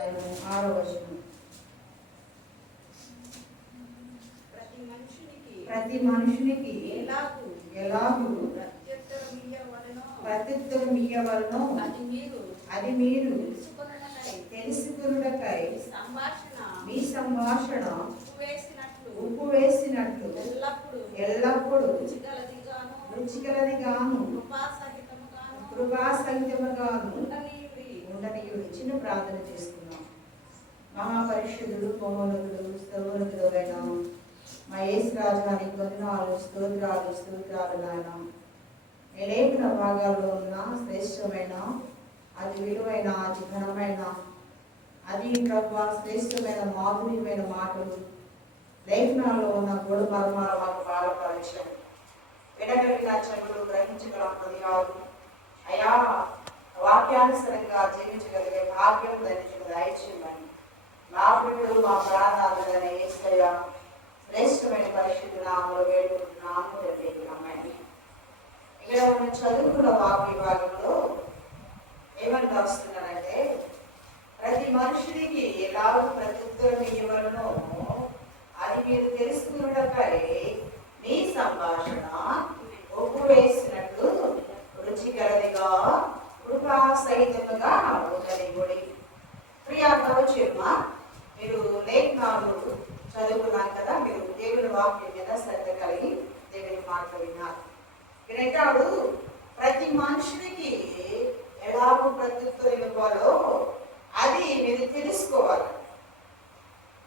6వ వచనం. ప్రతి మనుషునికి ఎలాగూ ప్రత్యుత్తరం ఇయ్యవలెనో అది మీరు తెలుసుకొనుటకై మీ సంభాషణ ఉప్పు వేసినట్లు ఎల్లప్పుడూ రుచికలదిగాను కృపాసహితముగాను ఉండనీయుడి. చిన్న ప్రార్థన చేసుకున్నాం. మహాపరిషుద్ధుడు మహోన్నతుడు స్తోత్రుడైన మా యేసు రాజానికి వందనాలు, స్తోత్రాలు నాయన. నేనేమిన భాగాల్లో ఉన్న శ్రేష్టమైన అది విలువైన అది ఘనమైన అది ప్రభు శ్రేష్టమైన మాధుర్యమైన మాటలు లేఖనాల్లో ఉన్న గొడు మర్మాల మాకు బాలపరిచయం వినగలిగిన చెవులు గ్రహించగల హృదయాలు అయా వాక్యానుసరంగా జీవించగలిగే భాగ్యం ధరించిన దయచేయమని నా బిడ్డలు మా ప్రాణాలుగానే యేసయ్య శ్రేష్టమైన పరిశుద్ధ నామములో వేడుకుంటున్నాము తండ్రి. ఇక్కడ ఉన్న చదువుకున్న వాక్య విభాగంలో ఏమని రాస్తున్నారంటే, ప్రతి మనుషుడికి ఎలాగో ప్రత్యుత్తరం ఇవ్వవలెనో అది మీరు తెలుసుకున్నకై మీ సంభాషణ ఉప్పు వేసినట్టు రుచికరదిగా కృపా సహితముగా ఉండనివ్వండి. ప్రియాతవచ్చేమా మీరు లేఖనాలు చదువుకున్నారు కదా, మీరు దేవుని వాక్యం మీద శ్రద్ధ కలిగి దేవుని మాటలు విన్నారు. వింటాడు ప్రతి మనుషుడికి ఎలాగో ప్రత్యుత్తరం ఇవ్వాలో అది మీరు తెలుసుకోవాలి.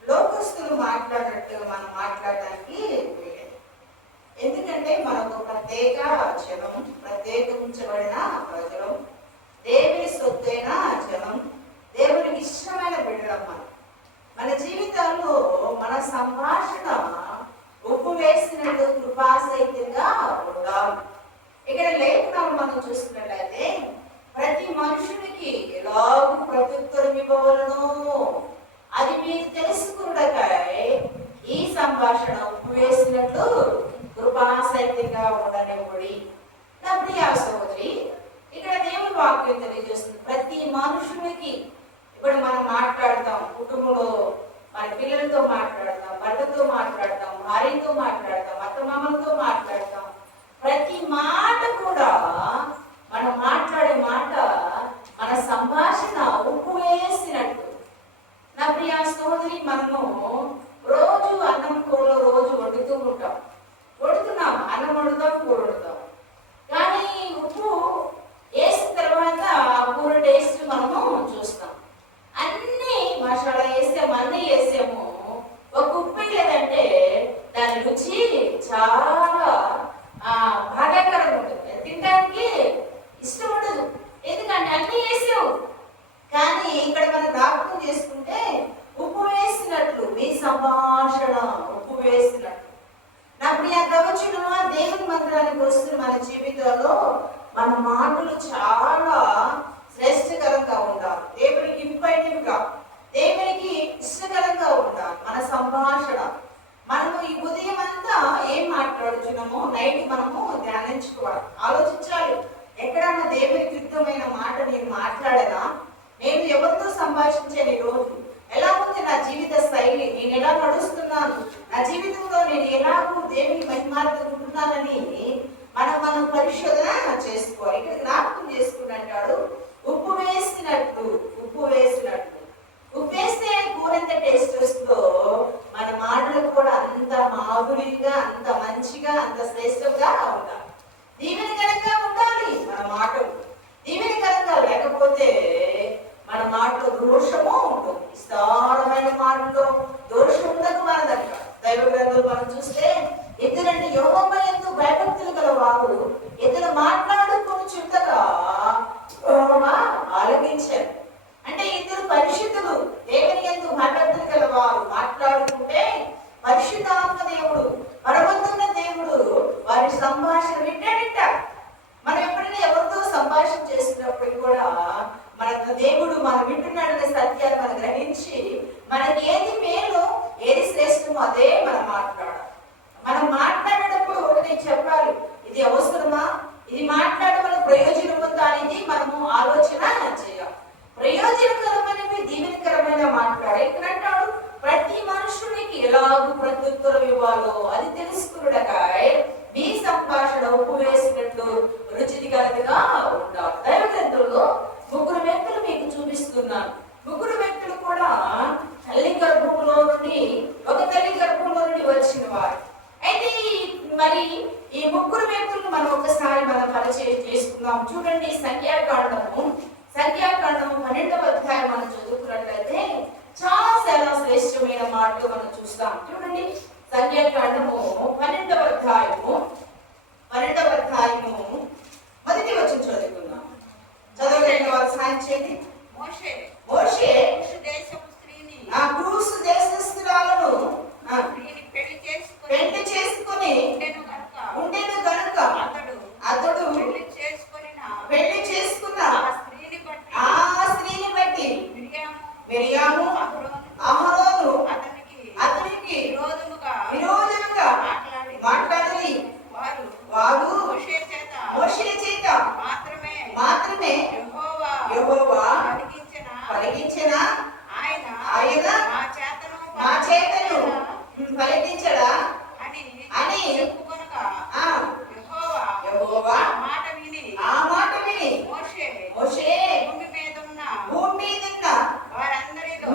లోకస్తులు మాట్లాడినట్టుగా మనం మాట్లాడడానికి ఎందుకంటే మనకు ప్రత్యేక జనం, ప్రత్యేకించబడిన ప్రజలు, దేవుని సొత్తైన జనం, దేవునికి ఇష్టమైన బిడ్డలం. మన జీవితాల్లో మన సంభాషణ ఉప్పు వేసినట్టు కృపాసహితంగా ఉండాలి. ఇక్కడ లేఖనాలు మనం చూసుకున్నట్లయితే ప్రతి మనుషునికి ఎలాగూ ప్రత్యుత్తరం ఇవ్వవలెనో అది మీరు తెలుసుకున్నకై ఈ సంభాషణ ఉప్పు వేసినట్లు కృపాసహితంగా ఉండనివ్వండి. నా ప్రియ సహోదరి, ఇక్కడ దేవుని వాక్యం తెలియజేస్తుంది ప్రతి మనుషునికి. ఇప్పుడు మనం మాట్లాడతాం, కుటుంబంలో మన పిల్లలతో మాట్లాడతాం, భర్తతో మాట్లాడతాం, భార్యతో మాట్లాడతాం, అత్తమామలతో మాట్లాడతాం. ప్రతి మాట కూడా మనం మాట్లాడే మాట మన సంభాషణ ఉప్పు వేసినట్టు. నా ప్రియ సహోదరి, మనము రోజు అన్నం కూరలో రోజు వండుతున్నాం, అన్నం వండుతాం, కూర వండుతాం. కానీ ఉప్పు వేసిన తర్వాత ఆ కూర టేస్ట్ మనము చూస్తాం. అన్ని మసాలా వేసాము, అన్నీ వేసాము, ఒక ఉప్పు వేయలేదంటే దాని రుచి చాలా బాధాకరంగా ఉంటుంది, తినడానికి ఇష్టం ఉండదు. ఎందుకంటే అన్నీ వేసావు. కానీ ఇక్కడ మనం జ్ఞాపకం చేసుకుంటే ఉప్పు వేసినట్లు మీ సంభాషణ ఉప్పు వేసినట్లు. నా ప్రియ గవచునుమా, దేవుని మందిరానికి వస్తున్న మన జీవితంలో మన మాటలు చాలా శ్రేష్టకరంగా ఉండాలి, దేవునికి ఇంపైనవిగా, దేవునికి ఇష్టకరంగా ఉండాలి మన సంభాషణ. మనము ఈ ఉదయం అంతా ఏం మాట్లాడుతున్నామో నైట్ మనము ధ్యానించుకోవాలి, ఆలోచించాలి. ఎక్కడన్నా దేవునికి యుక్తమైన మాట నేను మాట్లాడేదా, నేను ఎవరితో సంభాషించాను, ఈ రోజు ఎలా ఉంది నా జీవిత శైలి, నేను ఎలా నడుస్తున్నాను, నా జీవితంలో నేను ఎలాగూ దేవుని మహిమార్పుకుంటున్నానని మనం పరిశోధన చేసుకోవాలి. ఇక్కడ జ్ఞాపకం చేసుకున్నట్టాడు ఉప్పు వేస్తే ఉప్పు వేస్తే కూర ఎంత టేస్ట్ వస్తుందో మన మాటలు కూడా అంత మాధుర్యంగా, అంత మంచిగా, అంత శ్రేష్టంగా ఉండాలి. దీవెనకరంగా ఉండాలి మన మాటలు. దీవెనకరంగా లేకపోతే మన మాటలో దోషము ఉంటుంది. విస్తారమైన మాటల్లో దోషం ఉండదు మన దగ్గర. దైవ గ్రంథంలో మనం చూస్తే ఇద్దరంటే యెహోవా యందు భయభక్తులు గల వారు ఇద్దరు మాట్లాడుకుని చుట్టగా యెహోవా ఆలకించారు. అంటే ఇద్దరు పరిశుద్ధులు, దేవుని యందు భయభక్తులు గల వారు మాట్లాడుకుంటే పరిశుద్ధాత్మ దేవుడు, పరమంతున్న దేవుడు వారి సంభాషణ వింటాడు. మనం ఎప్పుడైనా ఎవరితో సంభాషణ చేసినప్పుడు కూడా మన దేవుడు మనం వింటున్నాడనే సత్యాన్ని మనం గ్రహించి మనకి ఏది మేలు, ఏది శ్రేష్టమో అదే మనం మాట్లాడాలి. మనం మాట్లాడేటప్పుడు ఒకటి చెప్పాలి, ఇది అవసరమా, ఇది మాట్లాడడం ప్రయోజనం ఉందా అనేది మనము ఆలోచన చేయాలి. ప్రయోజనకరమైనవి, దీవెనకరమైన ముగ్గురు వ్యక్తులు కూడా తల్లి గర్భంలో నుండి ఒక తల్లి గర్భంలో నుండి వచ్చిన వారు. అయితే మరి ఈ ముగ్గురు వ్యక్తులను మనం ఒకసారి మనం పరిచయం చేసుకుందాం. చూడండి, సంఖ్యాకాండము 12వ అధ్యాయం మనం చదువుకున్నట్లయితే చాలా శ్రేష్టమైన మాటలు మనం చూస్తాం. చూడండి, సంఖ్యాకాండము 12వ అధ్యాయము మొదటి వచనం చదువుకుందాం. చదవగలిగిన వారు సాయం చేయండి. మోషే గ్రూసు దేశస్థురాలను పెళ్లి చేసుకొని ఉండెను గనుక అతడు పెళ్లి చేసుకున్న ఆ స్త్రీని బట్టి మిరియాము అహరోను అతనికి విరోధముగా మాట్లాడి వారు మోషే చేత మాత్రమే యెహోవా పలికించిన ఆయన మా చేతను పలికించడా అని యెహోవా ఆ మాట విని మోషే భూమి మీదున్న వారందరిలో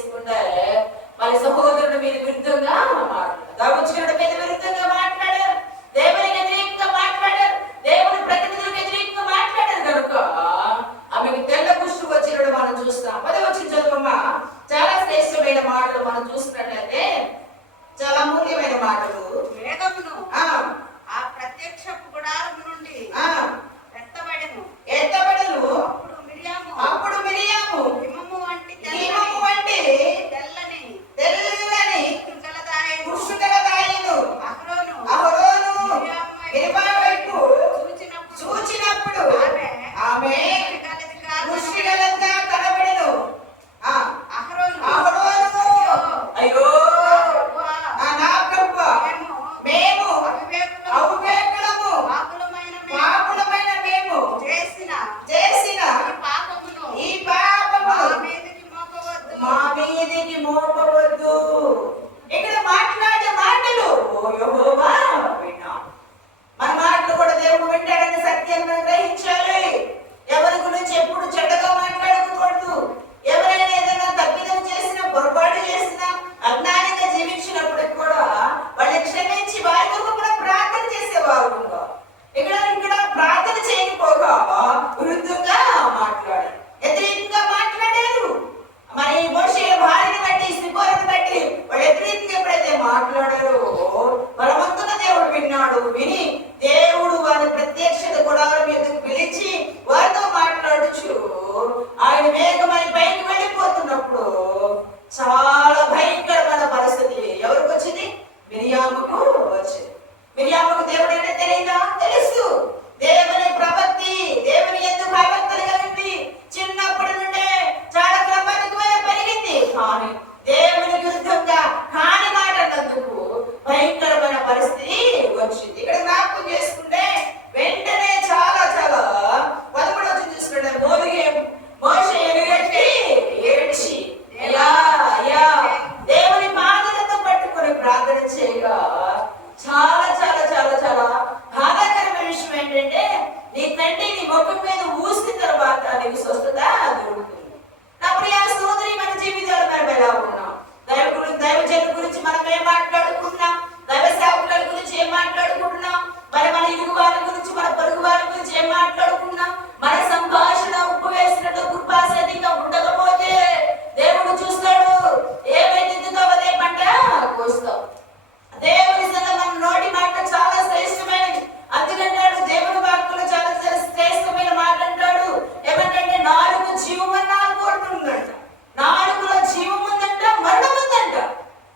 చేసుకుంటే మరి సహోదరుడు మీద విరుద్ధంగా మాట్లాడారు, దైవజనుడి మీద విరుద్ధంగా మాట్లాడారు, దేవునికి వ్యతిరేకంగా మాట్లాడారు, దేవుని ప్రతినిధులకు వ్యతిరేకంగా మాట్లాడారు కనుక ఆమెకు తెల్ల కుష్టు వచ్చినప్పుడు మనం చూస్తాం. 10వ వచనం చదువమ్మా. చాలా శ్రేష్టమైన మాటలు మనం చూసినట్లయితే చాలా మూల్యమైన మాటలు. మేఘమును ఆ ప్రత్యక్షపు గుడారము నుండి ఎత్తబడెను. అప్పుడు మిరియాము హిమము వంటి తెల్లని కుష్ఠుగలదాయెను అహరోను మిరియాము వైపు చూచినప్పుడు ఆమె కుష్ఠుగలదిగా కనబడెను. అహరోను అయ్యో నా ప్రభువా, మేము అవివేకులము పాపులమైన మేము చేసిన ఈ పాపము మా మీదికి మోపవద్దు. ఇక్కడ మాట్లాడే మాటలు యెహోవా విన్నా. మన మాటలు కూడా దేవుడు వింటాడని సత్యం గ్రహించాలి. ఎవరి గురించి ఎప్పుడు చెడ్డగా మాట్లాడకూడదు. ఎవరైనా ఏదైనా తప్పిదం చేసినా, పొరపాటు చేసినా, అజ్ఞానంగా జీవించినప్పటికి కూడా వాళ్ళని క్షమించి వారి కొరకు కూడా ప్రార్థన చేసేవారు. ఇక్కడ ప్రార్థన చేయకపోగా విరుద్ధంగా మాట్లాడారు, వ్యతిరేకంగా మాట్లాడారు. మరి మోషే భార్యను బట్టి, సిపోరును బట్టి వాళ్ళు వ్యతిరేకంగా ఎప్పుడైతే మాట్లాడారో బలవంతున్న దేవుడు విన్నాడు. విని దేవుడు వారి ప్రత్యక్షత గుడారం మీదకు పిలిచి వారితో మాట్లాడుచు ఆయన మేఘమై పైకి వెళ్ళిపోతున్నప్పుడు చాలా భయంకరమైన పరిస్థితి ఎవరికి వచ్చింది? మిరియాముకు వచ్చింది. మిరియాముకు దేవుడు అంటే తెలియదా? తెలుసు. దేవుని ప్రవక్తి, దేవుని ఎందుకు భయభక్తులు కలిగింది. చిన్నప్పటి నుండే చాలా క్రమానుగతంగా పెరిగింది. కానీ దేవుని విరుద్ధంగా కాని మాట అన్నందుకు భయంకరమైన పరిస్థితి వచ్చింది. ఇక్కడ జ్ఞాపకం చేసుకుంటే వెంటనే చాలా 13వ వచనం చూసుకుంటే మోషే ఎలుగెత్తి ఏడ్చి అయ్యా దేవుని పాదాలతో పట్టుకొని ప్రార్థన చేయగా చాలా బాధాకరమైన విషయం ఏంటంటే నీ తండ్రి నీ ముఖం మీద ఊసిన తర్వాత నీకు స్వస్థత దొరుకుతుంది. నా ప్రియ సోదరి, మన జీవితాలు మనం ఎలా ఉన్నాం? దైవజనుల గురించి మనం ఏం మాట్లాడుకుంటున్నాం? దైవ సేవకుల గురించి ఏం మాట్లాడుకుంటున్నాం? మన ఇరుగు వారి గురించి, మన పొరుగు వారి గురించి ఏం మాట్లాడుకుంటున్నాం? మన సంభాషణ ఉప్పు వేసినట్టు కృపాసధికంగా ఉండకపోతే దేవుడు చూస్తాడు. ఏమైతే అదే పంట కోస్తావు. దేవుని సంగతి మన నోటి మాట చాలా శ్రేష్టమైనది. అందుకంటాడు దేవుని వాక్కులో చాలా శ్రేష్టమైన మాట అంటాడు. ఏమంటే నాలుగు జీవమన్నా కోరుతుందంట. నాలుగులో జీవం ఉందంట, మరణం ఉందంట.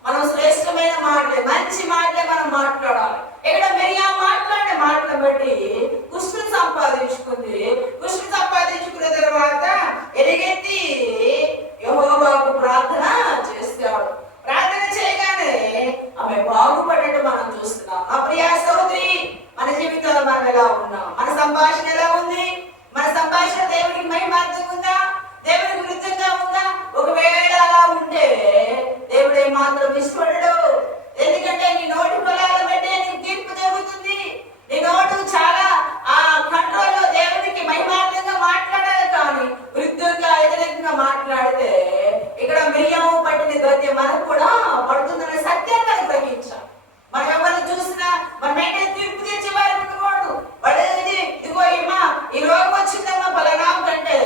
మనం శ్రేష్టమైన మాటలే, మంచి మాటలే మనం మాట్లాడాలి. ఇక్కడ మిరియా మాట్లాడే మాటలు బట్టి కుష్ఠుని సంపాదించుకుంది. కుష్ఠుని సంపాదించుకున్న తర్వాత ఎలుగెత్తి యెహోవాకు ప్రార్థన చేస్తాడు. ప్రార్థన చేయగానే ఆమె బాగుపడటం మనం చూస్తున్నాం. ఆ ప్రియా సహోదరి, మన జీవితంలో మనం ఎలా ఉన్నాం? మన సంభాషణ ఎలా ఉంది? మన సంభాషణ దేవునికి మహిమార్థంగా ఉందా? దేవునికి విరుద్ధంగా ఉందా? ఒకవేళ అలా ఉంటే దేవుడు ఏమాత్రం ఇష్టపడడు. ఎందుకంటే నీ నోటి ఫలాలను బట్టి నీకు తీర్పు జరుగుతుంది. నీ నోటు చాలా కంట్రోల్లో దేవునికి మహిమార్థంగా మాట్లాడాలి. కానీ విరుద్ధంగా వ్యతిరేకంగా మాట్లాడితే ఇక్కడ మిరియాము పట్టిన గద్య మనకు కూడా పడుతుందనే సత్యాన్ని మనం గ్రహించాం. మనం ఎవరిని చూసినా మనం ఏంటంటే తీర్పు తీర్చే వారు ఉండకూడదు. పడేది ఇదిగో ఈ రోగం వచ్చిందమ్మా ఫలానా కంటే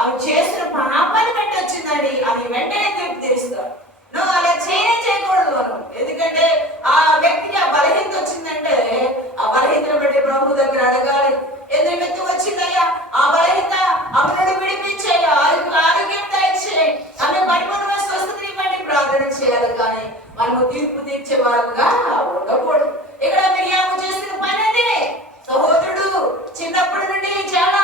ఆమె చేసిన పాపాన్ని బట్టి వచ్చిందని ఆమె వెంటనే తీర్పు తీరుస్తారు. నువ్వు అలా చేయకూడదు మనం. ఎందుకంటే ఆ వ్యక్తికి ఆ బలహీనత వచ్చిందంటే ఆ బలహీనతను బట్టి ప్రభు దగ్గర అడగాలి. ఎందుకు వచ్చిందయ్యా ఆ బలహీనత? ఆమెను విడిపించాయా, ఆరోగ్యం దయచేయి, ఆమె పరిపూర్ణ స్వస్థతని బట్టి ప్రార్థన చేయాలి. కానీ మనము తీర్పు తీర్చే వారుగా ఉండకూడదు. ఇక్కడ మిరియాము చేసిన పని అదే. సహోదరుడు చిన్నప్పటి నుండి చాలా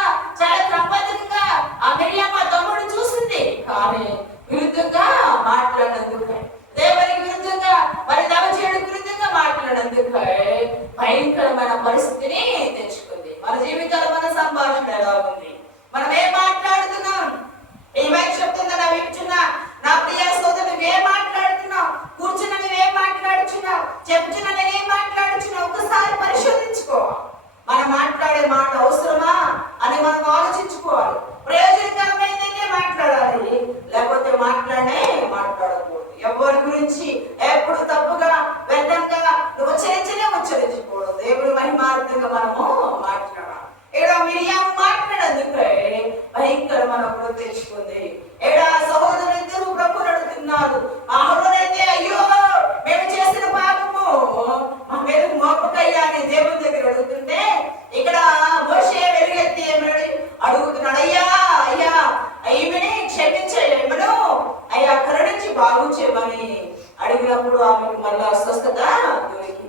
క్రమబద్ధంగా ఆ మిరియాము తమ్ముడు చూసింది. కానీ విరుద్ధంగా మాట్లాడినందుకు, దేవునికి విరుద్ధంగా, మరి దైవజనుడికి విరుద్ధంగా మాట్లాడినందుకు భయంకరమైన పరిస్థితిని తెచ్చుకుంది. మన జీవితాలు, మన సంభాషణ ఎలా ఉంది? మనం ఏం మాట్లాడుతున్నాం? ఏమైనా చెప్తుందా? నా వింటున్నా నా ప్రియ సోదరు, నువ్వేం మాట్లాడుతున్నావు? కూర్చున్నా నువ్వేం మాట్లాడుచున్నావు? చెప్తున్నా నేనేం మాట్లాడుచున్నావు? ఒకసారి పరిశోధించుకో. మనం మాట్లాడే మాట అవసరమా అని మనం ఆలోచించుకోవాలి. ప్రయోజనకరమైనదే మాట్లాడాలి, లేకపోతే మాట్లాడే మాట మాట్లాడకూడదు. ఎవరి గురించి ఎప్పుడు తప్పుగా వ్యర్థంగా ఉచ్చరించకూడదు. దేవుడి మహిమార్థంగా మనము మాట్లాడాలి. ఏడా మిరియాము మాట్లాడేందుకే భయంకరమైన అప్పుడు తెచ్చుకుంది. ఏడా సహోదరులిద్దరూ ప్రభువుని అడుగుతున్నారు. ఆహుడైతే అయ్యో మేము చేసిన పాపము మా మీద మోపకయ్యా అని దేవుని దగ్గర అడుగుతుంటే, ఇక్కడ మోషే వెలుగెత్తి ఏమని అడుగుతున్నాడు, అయ్యా అయ్యా ఈమెని క్షమించేయమను, అయ్యా కరుణించి బాగు చేయమని అడిగినప్పుడు ఆమెకు మళ్ళా స్వస్థత దొరికింది.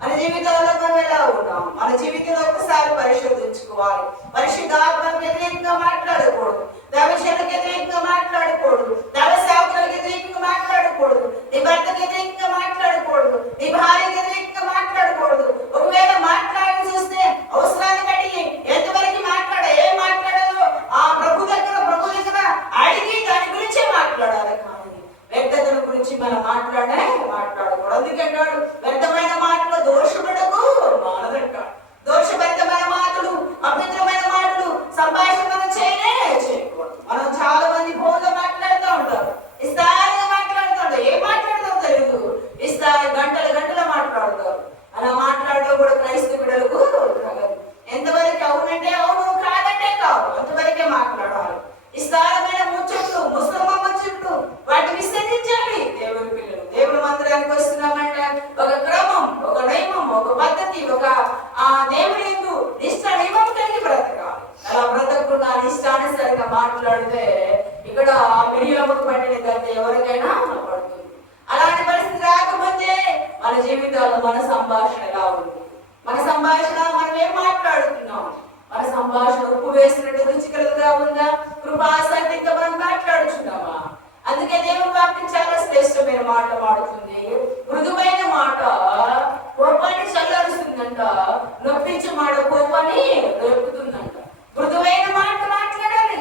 మన జీవితంలో మనం ఎలా ఉన్నాం? మన జీవితంలో ఒకసారి పరిశోధించుకోవాలి. పరిశుద్ధాత్మకు వ్యతిరేకంగా మాట్లాడకూడదు, దైవజనులకు వ్యతిరేకంగా మాట్లాడకూడదు, దైవ సేవకులకు వ్యతిరేకంగా మాట్లాడకూడదు, నీ భర్తకు వ్యతిరేకంగా మాట్లాడకూడదు, నీ భార్యకు వ్యతిరేకంగా మాట్లాడకూడదు. ఒకవేళ మాట్లాడి చూస్తే అవసరాన్ని బట్టి ఎంతవరకు ఏం మాట్లాడాలో ఆ ప్రభు దగ్గర అడిగి దాని గురించే మాట్లాడాలి. కానీ వ్యర్థతల గురించి మనం మాట్లాడకూడదు. అందుకంటాడు, వ్యర్థమైన మాటలు దోషపడకు మానదంటాడు. దోషభరితమైన మాటలు, అపవిత్రమైన మాటలు సంభాషణ మనం చేయకూడదు. మనం చాలా మంది బోధ మాట్లాడుతూ ఉంటారు, ఇస్తారిగా మాట్లాడుతుంటారు. ఏం మాట్లాడుతాం తెలియదు, ఇస్తారు గంటలు మాట్లాడుతారు. అలా మాట్లాడడం కూడా క్రైస్తవ బిడ్డలకు ఎంతవరకు అవునంటే అవును, కాదంటే కాదు, అంతవరకే మాట్లాడాలి. విస్తారమైన ముచ్చట్లు, ముసలమ్మ ముచ్చట్లు, వాటిని విసర్జించాలి. దేవుని పిల్లలు దేవుని మందిరానికి వస్తున్నామంటే ఒక క్రమం, ఒక నియమం, ఒక పద్ధతి, ఒక దేవుని నిష్ట నియమం కలిగి బ్రతకాలి. అలా బ్రతకకుండా ఇష్టానుసారంగా మాట్లాడితే ఇక్కడ మిరియాముకు పట్టిన గంట ఎవరికైనా పడుతుంది. అలాంటి పరిస్థితి రాకముందే మన జీవితాల్లో మన సంభాషణ ఎలా ఉంది? మన సంభాషణ మనం ఏం మాట్లాడుతున్నాం? మన సంభాషణ ఉప్పు వేసినట్టు రుచికరంగా ఉందా? కృపాసక్తిగా మనం మాట్లాడుచున్నామా? అందుకే దేవుని వాక్యం చాలా శ్రేష్టమైన మాట మాడుతుంది. మృదువైన మాట కోపాన్ని చల్లారుస్తుందంట, నొప్పించి మాట కోపాన్ని రేపుతుందంట. మృదువైన మాట మాట్లాడాలి.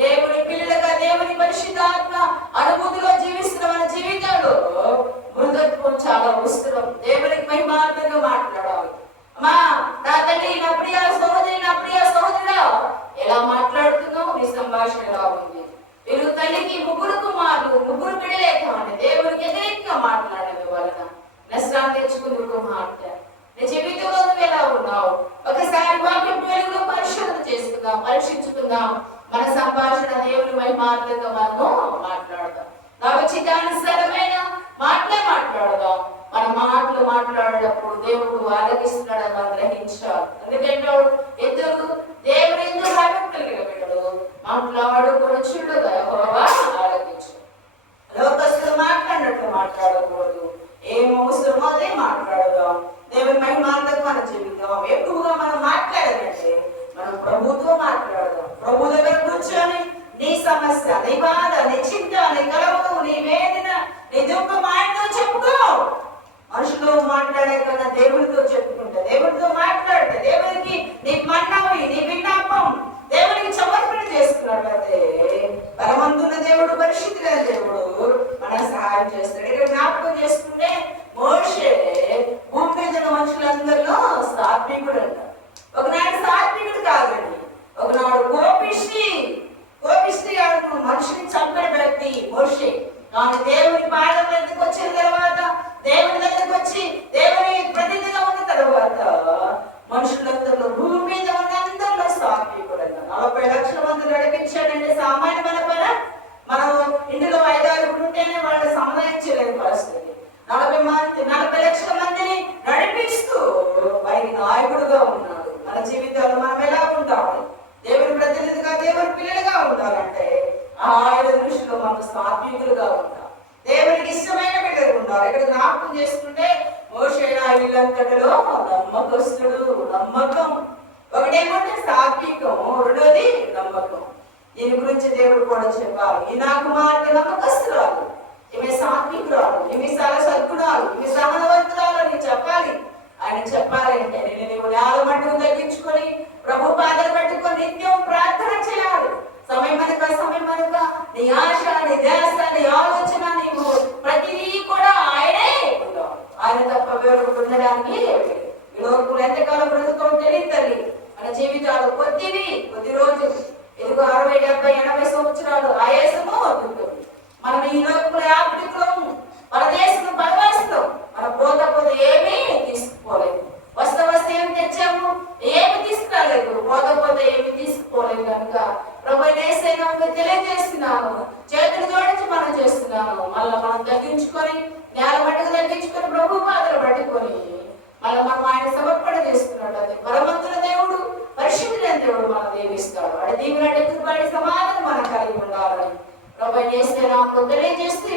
దేవుని పిల్లలుగా దేవుని పరిశుద్ధాత్మ అనుభూతిలో జీవిస్తున్న మన జీవితాల్లో మృదుత్వం చాలా అవసరం. దేవునికి మహిమార్థంగా మాట్లాడాలి. అమ్మా నా తల్లి, నా ప్రియ సహోదరి, నా ప్రియ సహోదరుడా, ఎలా మాట్లాడుతున్నావు? నీ సంభాషణ ఎలా ఉంది? వీరు తల్లికి ముగ్గురు కుమారులు, ముగ్గురు బిడ్డలే కానీ దేవునికి వ్యతిరేకంగా మాట్లాడేది వలన నష్టాన్ని తెచ్చుకుంది ఒక మాట. నీ జీవితంలో నువ్వు ఎలా ఉన్నావు? ఒకసారి వాక్యం వెలుగులో పరిశోధన చేసుకుందాం, పరీక్షించుకుందాం. మన సంభాషణ దేవుని మహిమార్థంగా మనము మాట్లాడదాం. చిత్తానుసారమైన మాట్లాడదాం. మన మాటలు మాట్లాడేటప్పుడు దేవుడు ఆలకిస్తున్నాడని మనం గ్రహించాలి. ఎందుకంటే ఇద్దరు దేవుడు ఎందుకు భయభక్తులుగా పెట్టడు, మాట్లాడుకుని చూడగా ఆలకించు. లోకస్తులు మాట్లాడినట్టు మాట్లాడకూడదు. ఏం అవసరమో అదే మాట్లాడదాం. దేవుని మహిమార్థంగా మన జీవితం ఎక్కువగా మనం మాట్లాడాలంటే మనం ప్రభుతో మాట్లాడదాం. ప్రభు దగ్గర కూర్చొని నీ సమస్య, నీ బాధ, నీ చింత, నీ కలవకు, నీ వేదన, నీ దుఃఖం ఆయనతో చెప్పుకో. మనుషులు మాట్లాడే కన్నా దేవుడితో చెప్పుకుంటా, దేవుడితో మాట్లాడితే దేవుడికి నీ మన్నవి, నీ విన్నపం దేవుడికి సమర్పణ చేసుకున్నట్లయితే బలవంతున్న దేవుడు, పరిశుద్ధులైన దేవుడు మన సహాయం చేస్తాడు. ఇక్కడ జ్ఞాపకం చేసుకుంటే మోషే భూమి మీద మనుషులందరిలో సాత్వికుడు అంట. ఒకనాడు సాత్వికుడు కాదండి, ఒకనాడు కోపిష్టి అనుకున్న మనిషిని చంపిన వ్యక్తి మోషే. కానీ దేవుని పాదం దగ్గరికి వచ్చిన తర్వాత, దేవుని దగ్గరికి వచ్చి దేవుని ప్రతినిధిగా ఉన్న తర్వాత మనుషులందరిలో, భూమి మీద ఉన్న అందరిలో సాత్వికుడు అన్న. 40 లక్షల మంది నడిపించాడంటే సామాన్యమైన పని. మనం ఇందులో 5-6 ఉంటేనే వాళ్ళని సముదాయించలేని పరిస్థితి. 40 లక్షల మందిని నడిపిస్తూ వారికి నాయకుడుగా ఉన్నాడు. మన జీవితాల్లో మనం ఎలా ఉంటాము? దేవుని ప్రతినిధిగా, దేవుని పిల్లలుగా ఉండాలంటే ఆయన దృష్టిలో మనం సాత్వికులుగా ఉంటాం. దేవునికి ఇష్టమైన బిడ్డలు ఉండాలి. ఇక్కడ జ్ఞాపకం చేసుకుంటే మోషే ఇల్లంతటిలో నమ్మకస్తుడు, నమ్మకం. ఒకటేమంటే సాత్వికం, రెండోది నమ్మకం. దీని గురించి దేవుడు కూడా చెప్పాలి. ఈ నా కుమార్తె నమ్మకస్తురాలు, ఈమె సాత్వికురాలు, ఈమె చాలా సద్గుణాలు, ఈమె సహనవంతురాలు అని చెప్పాలి. ఆయన చెప్పాలంటే నీవు నేల మట్టుకు తగ్గించుకొని ప్రభు పాదలు పట్టుకొని నిత్యం ప్రార్థన చేయాలి. సమయం అనక నీ ఆశ, నీ ధ్యాస, నీ ఆలోచన, నీవు ప్రతిదీ కూడా ఆయనే ఉండాలి. ఆయన తప్ప వేరొకటి ఉండడానికి ఈ లోకులు ఎంతకాలం బ్రతుకో తెలియదు తల్లి. మన జీవితాలు కొద్ది రోజులు, ఇదిగో 60, 70, 80 సంవత్సరాలు ఆయాసము వద్దు. మనం ఈ లోపల దేవుడికి తెలియజేస్తున్నాను. చేతులు జోడించి మనం చేస్తున్నాను. మళ్ళీ మనం తగ్గించుకొని నేల మట్టుకు తగ్గించుకొని ప్రభు పాత్రలు పట్టుకొని మళ్ళీ మనం ఆయన సమర్పణ చేసుకున్నాడు. అది బలవంతుల దేవుడు, పరిశుద్ధులైన దేవుడు మనం దీవిస్తాడు. వాడి దీవులాడి కృపాడి సమాధానం మనం కలిగి ఉండాలని ప్రభు చేస్తే నాకు తెలియజేస్తే